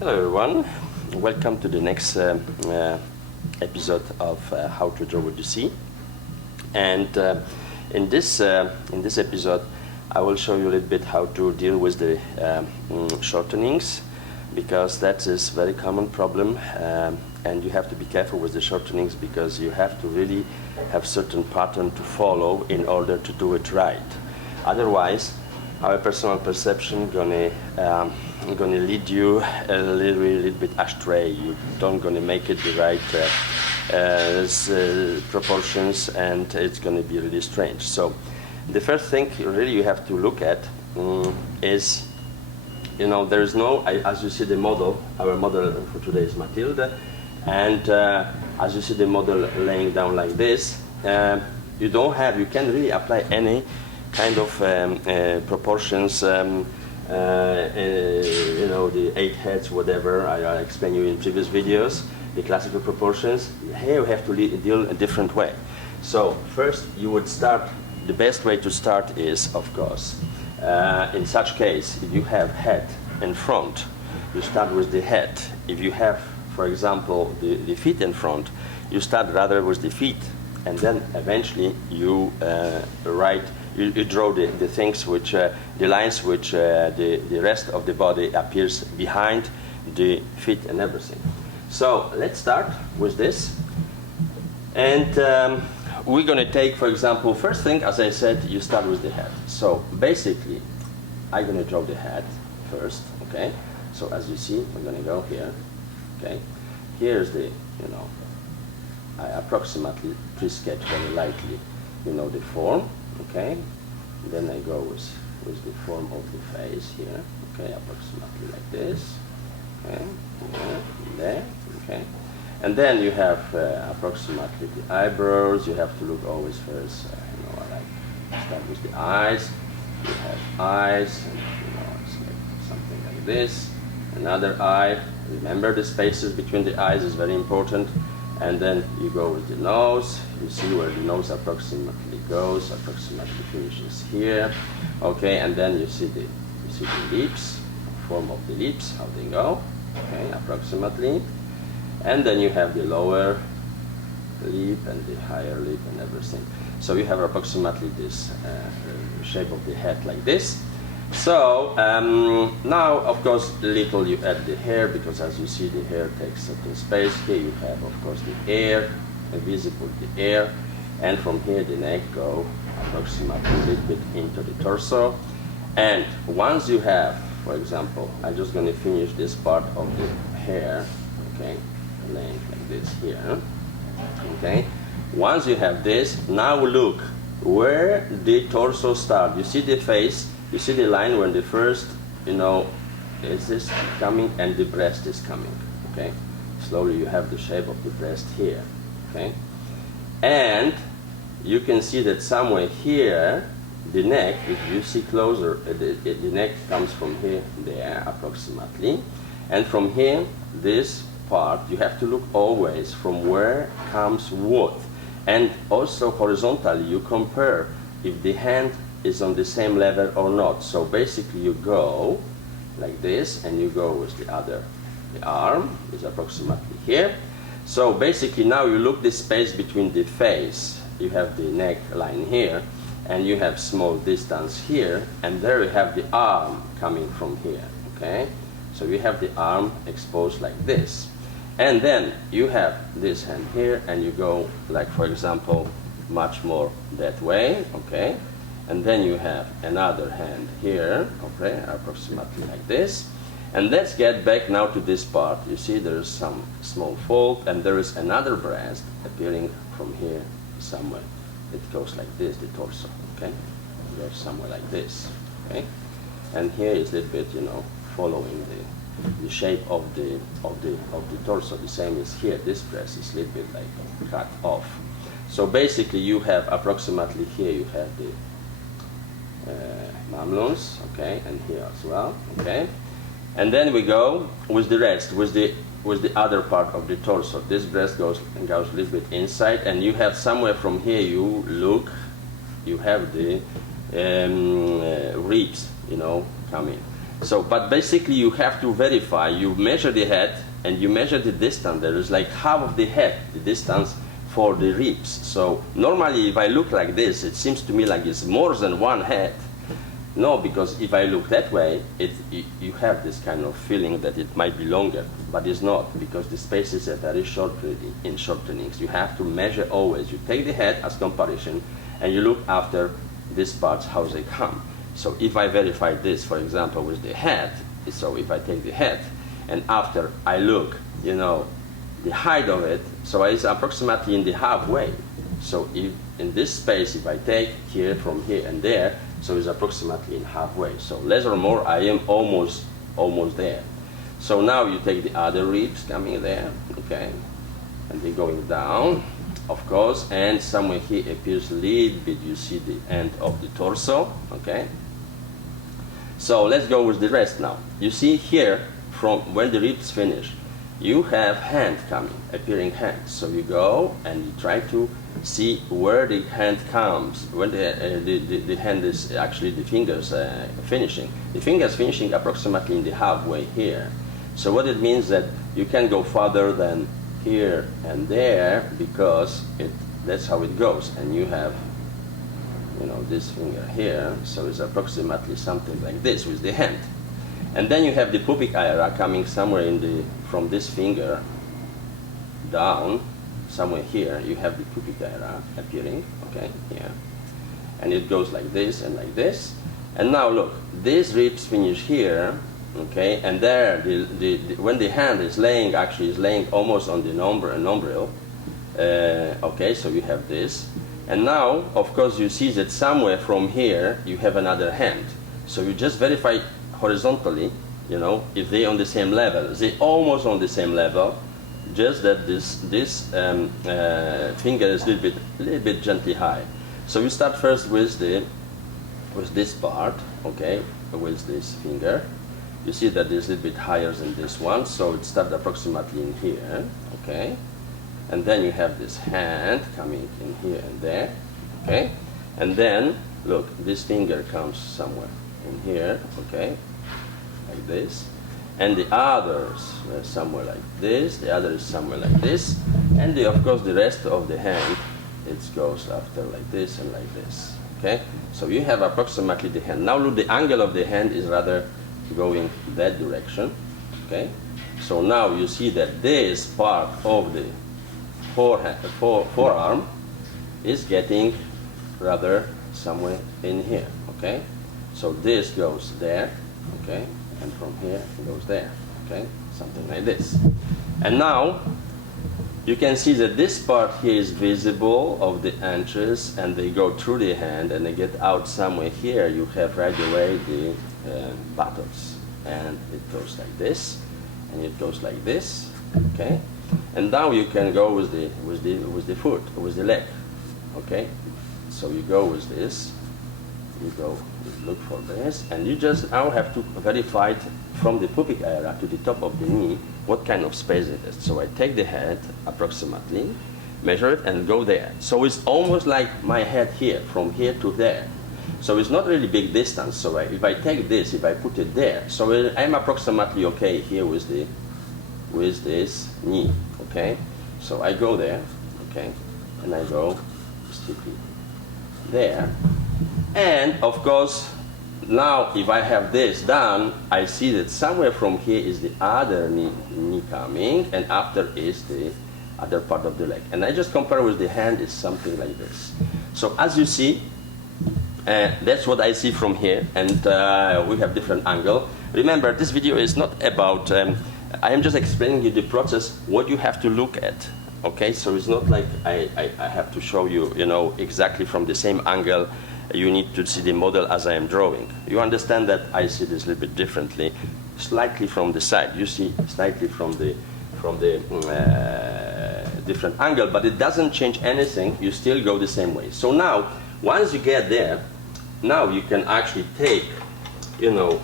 Hello everyone, welcome to the next episode of How to Draw What You See. And in this episode I will show you a little bit how to deal with the shortenings, because that is a very common problem, and you have to be careful with the shortenings because you have to really have certain pattern to follow in order to do it right. Otherwise, our personal perception gonna lead you a little bit astray. You don't gonna make it the right proportions, and it's gonna be really strange. So the first thing really you have to look at is, there is no, as you see the model, our model for today is Matilda, and as you see the model laying down like this, you can really apply any kind of proportions, the 8 heads, whatever I explained you in previous videos, the classical proportions. Here you have to deal a different way. So first you would start, the best way to start is, of course, in such case, if you have head in front, you start with the head. If you have, for example, the feet in front, you start rather with the feet, and then eventually you you draw the things which, the lines which the rest of the body appears behind the feet and everything. So let's start with this. And we're going to take, for example, first thing, as I said, you start with the head. So basically, I'm going to draw the head first, okay? So as you see, I'm going to go here, okay? Here's the, I approximately pre-sketch very lightly, the form, okay? Then I go with the form of the face here, okay, approximately like this, okay, here, there, okay. And then you have approximately the eyebrows. You have to look always first, I like start with the eyes. You have eyes, and it's like something like this. Another eye. Remember the spaces between the eyes is very important. And then you go with the nose. You see where the nose approximately goes, approximately finishes here, okay. And then you see the lips, form of the lips, how they go, okay, approximately. And then you have the lower lip and the higher lip and everything. So you have approximately this shape of the head like this. So now, of course, little you add the hair, because as you see, the hair takes certain space. Here you have, of course, the hair, visible the hair, and from here the neck go approximately a little bit into the torso. And once you have, for example, I'm just going to finish this part of the hair, okay, laying like this here, okay. Once you have this, now look where the torso starts. You see the face. You see the line when the first, is this coming and the breast is coming, okay? Slowly you have the shape of the breast here, okay? And you can see that somewhere here, the neck, if you see closer, the neck comes from here, there, approximately. And from here, this part, you have to look always from where comes what. And also horizontally, you compare if the hand is on the same level or not. So basically you go like this, and you go with the arm is approximately here. So basically now you look the space between the face, you have the neck line here, and you have small distance here, and there you have the arm coming from here, okay? So you have the arm exposed like this. And then you have this hand here, and you go like, for example, much more that way, okay? And then you have another hand here, okay, approximately like this. And let's get back now to this part. You see there is some small fold, and there is another breast appearing from here somewhere. It goes like this, the torso, okay? It goes somewhere like this, okay? And here is a little bit, following the shape of the torso. The same as here. This breast is a little bit like cut off. So basically you have approximately here, you have the mamlons, okay, and here as well, okay. And then we go with the rest, with the other part of the torso. This breast goes a little bit inside, and you have somewhere from here, you have the ribs, coming. So, but basically you have to verify, you measure the head and you measure the distance. There is like half of the head, the distance for the ribs. So normally if I look like this, it seems to me like it's more than one head. No, because if I look that way, you have this kind of feeling that it might be longer, but it's not, because the spaces are very short in shortenings. You have to measure always. You take the head as comparison, and you look after these parts, how they come. So if I verify this, for example, with the head, so if I take the head, and after I look, you know, the height of it, so it's approximately in the halfway. So if in this space, if I take here, from here and there, so it's approximately in halfway. So less or more, I am almost there. So now you take the other ribs coming there, okay, and they're going down, of course, and somewhere here appears a little bit, you see the end of the torso, okay. So let's go with the rest now. You see here, from when the ribs finish, you have hand coming, appearing hand. So you go and you try to see where the hand comes, where the hand is actually the fingers finishing. The fingers finishing approximately in the halfway here. So what it means that you can go further than here and there, because that's how it goes. And you have, you know, this finger here, so it's approximately something like this with the hand. And then you have the pubic area coming somewhere from this finger down, somewhere here, you have the pubic area appearing, okay, here. And it goes like this and like this. And now look, these ribs finish here, okay, and there, when the hand is laying, actually is laying almost on the nombril, okay, so you have this. And now, of course, you see that somewhere from here, you have another hand. So you just verify horizontally, you know, if they're on the same level. They're almost on the same level, just that this finger is a little bit gently high. So you start first with this part, okay, with this finger. You see that it's a little bit higher than this one, so it starts approximately in here, okay. And then you have this hand coming in here and there, okay. And then look, this finger comes somewhere in here, okay, like this, and the others somewhere like this, the other is somewhere like this, and of course the rest of the hand, it goes after like this and like this, okay. So you have approximately the hand. Now look, the angle of the hand is rather going that direction, okay. So now you see that this part of the forearm is getting rather somewhere in here, okay. So this goes there, okay, and from here it goes there, okay, something like this. And now you can see that this part here is visible of the entrance, and they go through the hand and they get out somewhere here. You have right away the buttocks, and it goes like this, and it goes like this, okay. And now you can go with the foot, with the leg, okay. So you go with this, you go, you look for this, and you just now have to verify it from the pubic area to the top of the knee what kind of space it is. So I take the head approximately, measure it, and go there. So it's almost like my head here, from here to there. So it's not really big distance. So if I take this, if I put it there, so I'm approximately okay here with this knee, okay? So I go there, okay, and I go sticky there. And of course, now if I have this done, I see that somewhere from here is the other knee coming, and after is the other part of the leg. And I just compare with the hand, is something like this. So as you see, that's what I see from here, and we have different angle. Remember, this video is not about, I am just explaining you the process, what you have to look at. Okay, so it's not like I have to show you, you know, exactly from the same angle. You need to see the model as I am drawing. You understand that I see this a little bit differently, slightly from the side. You see slightly from the different angle, but it doesn't change anything. You still go the same way. So now, once you get there, now you can actually take, you know,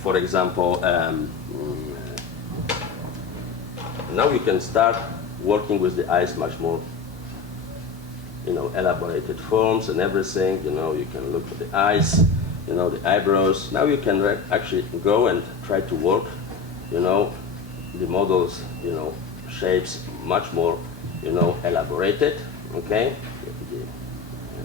for example, now you can start working with the eyes much more, you know, elaborated forms and everything. You know, you can look for the eyes, you know, the eyebrows. Now you can actually go and try to work, you know, the models, you know, shapes much more, you know, elaborated, okay?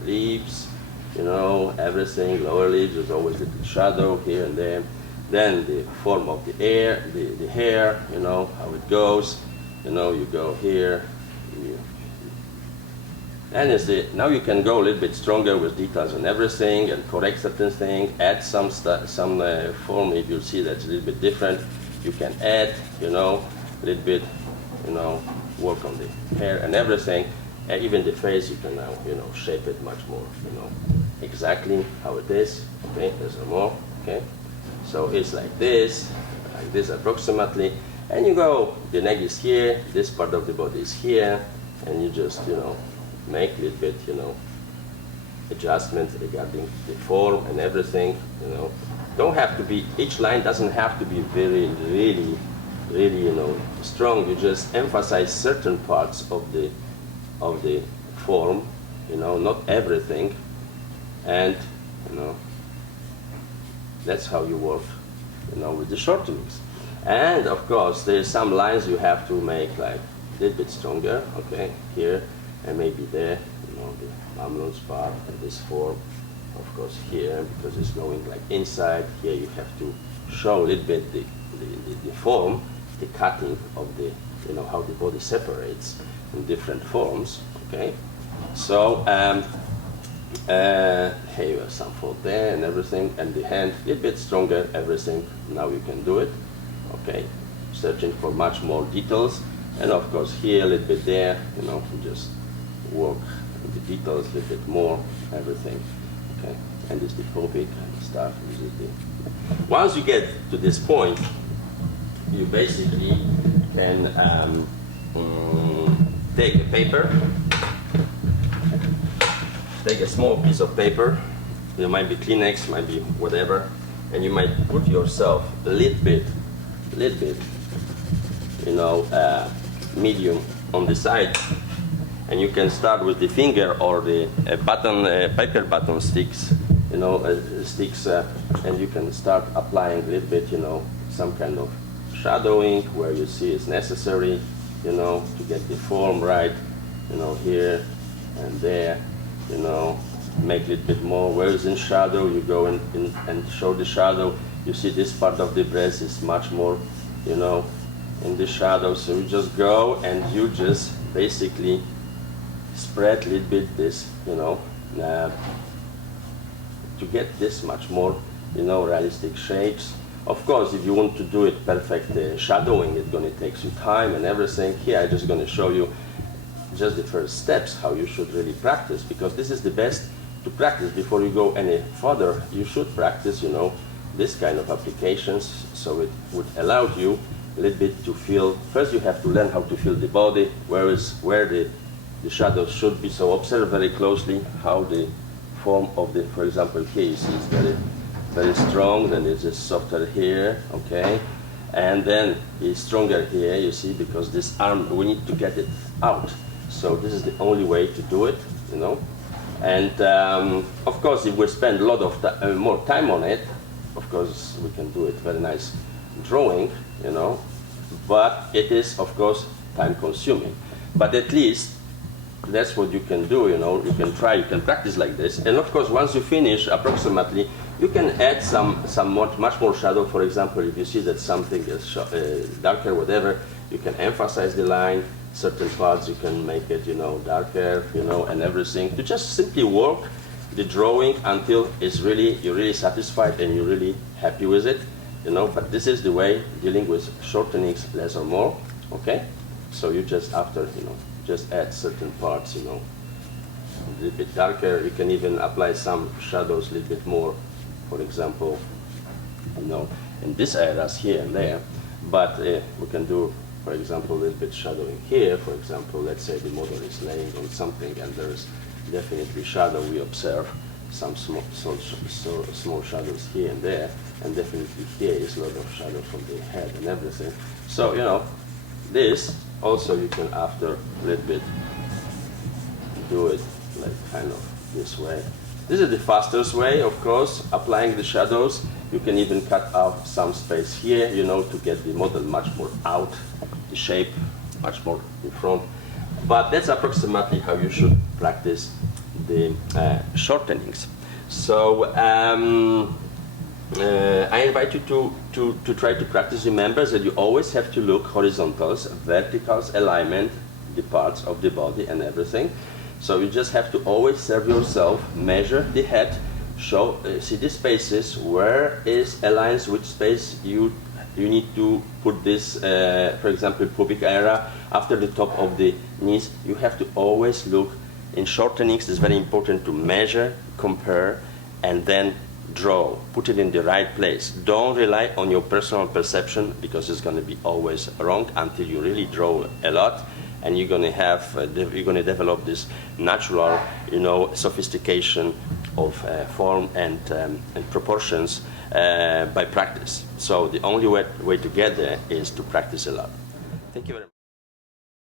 The lips, you know, everything, lower lips, there's always a little shadow here and there. Then the form of the hair, the hair, you know, how it goes, you know, you go here, and now you can go a little bit stronger with details and everything, and correct certain things, add some form. If you see that's a little bit different, you can add, you know, a little bit, you know, work on the hair and everything. And even the face, you can now, you know, shape it much more, you know, exactly how it is. Okay, there's some more. Okay, so it's like this approximately, and you go. The neck is here. This part of the body is here, and you just, you know, make a little bit, you know, adjustments regarding the form and everything, you know. Don't have to be, each line doesn't have to be very, really, you know, strong. You just emphasize certain parts of the form, you know, not everything, and, you know, that's how you work, you know, with the shortenings. And of course, there's some lines you have to make like a little bit stronger, okay, here, and maybe there, you know, the mamlons part and this form, of course here, because it's going like inside. Here you have to show a little bit the form, the cutting of the, you know, how the body separates in different forms, okay? So, here you have some fold there and everything, and the hand, a little bit stronger, everything. Now you can do it, okay? Searching for much more details, and of course here, a little bit there, you know, just work the details a little bit more, everything, okay? And this is the pubic and stuff. This is the. Once you get to this point, you basically can take a paper, take a small piece of paper. It might be Kleenex, might be whatever, and you might put yourself a little bit, you know, medium on the side. And you can start with the finger or the paper button sticks, you know, and you can start applying a little bit, you know, some kind of shadowing where you see it's necessary, you know, to get the form right, you know, here and there, you know, make a little bit more. Where is in shadow, you go in and show the shadow. You see this part of the breast is much more, you know, in the shadow. So you just go and you just basically spread a little bit this, you know, to get this much more, you know, realistic shapes. Of course, if you want to do it perfect shadowing, it's going to take you time and everything. Here, I'm just going to show you just the first steps, how you should really practice, because this is the best to practice before you go any further. You should practice, you know, this kind of applications, so it would allow you a little bit to feel. First, you have to learn how to feel the body, where the shadows should be. So observe very closely how the form of the, for example, here you see it's very strong, then it's just softer here, okay? And then it's stronger here, you see, because this arm, we need to get it out. So this is the only way to do it, you know? And of course, if we spend a lot of more time on it, of course, we can do it very nice drawing, you know? But it is, of course, time consuming. But at least, that's what you can do, you know, you can try, you can practice like this. And of course, once you finish, approximately, you can add much more shadow. For example, if you see that something is darker, whatever, you can emphasize the line. Certain parts, you can make it, you know, darker, you know, and everything. To just simply work the drawing until it's really, you're really satisfied and you're really happy with it, you know. But this is the way dealing with shortenings, less or more, okay? So you just, after, you know, just add certain parts, you know, a little bit darker. You can even apply some shadows a little bit more, for example, you know, in these areas here and there. But we can do, for example, a little bit shadowing here. For example, let's say the model is laying on something and there is definitely shadow. We observe some small shadows here and there, and definitely here is a lot of shadow from the head and everything. So, you know, this also you can, after a little bit, do it like kind of this way, This is the fastest way, of course, applying the shadows. You can even cut out some space here, you know, to get the model much more out, the shape much more in front. But that's approximately how you should practice the shortenings. So I invite you to try to practice. Remember that you always have to look horizontals, verticals, alignment, the parts of the body and everything. So you just have to always serve yourself, measure the head, see the spaces, where is aligns, which space you need to put this, for example, pubic area after the top of the knees. You have to always look. In shortenings, it's very important to measure, compare, and then draw. Put it in the right place. Don't rely on your personal perception, because it's going to be always wrong until you really draw a lot, and you're going to have you're going to develop this natural, you know, sophistication of form and proportions by practice. So the only way to get there is to practice a lot. Thank you very much.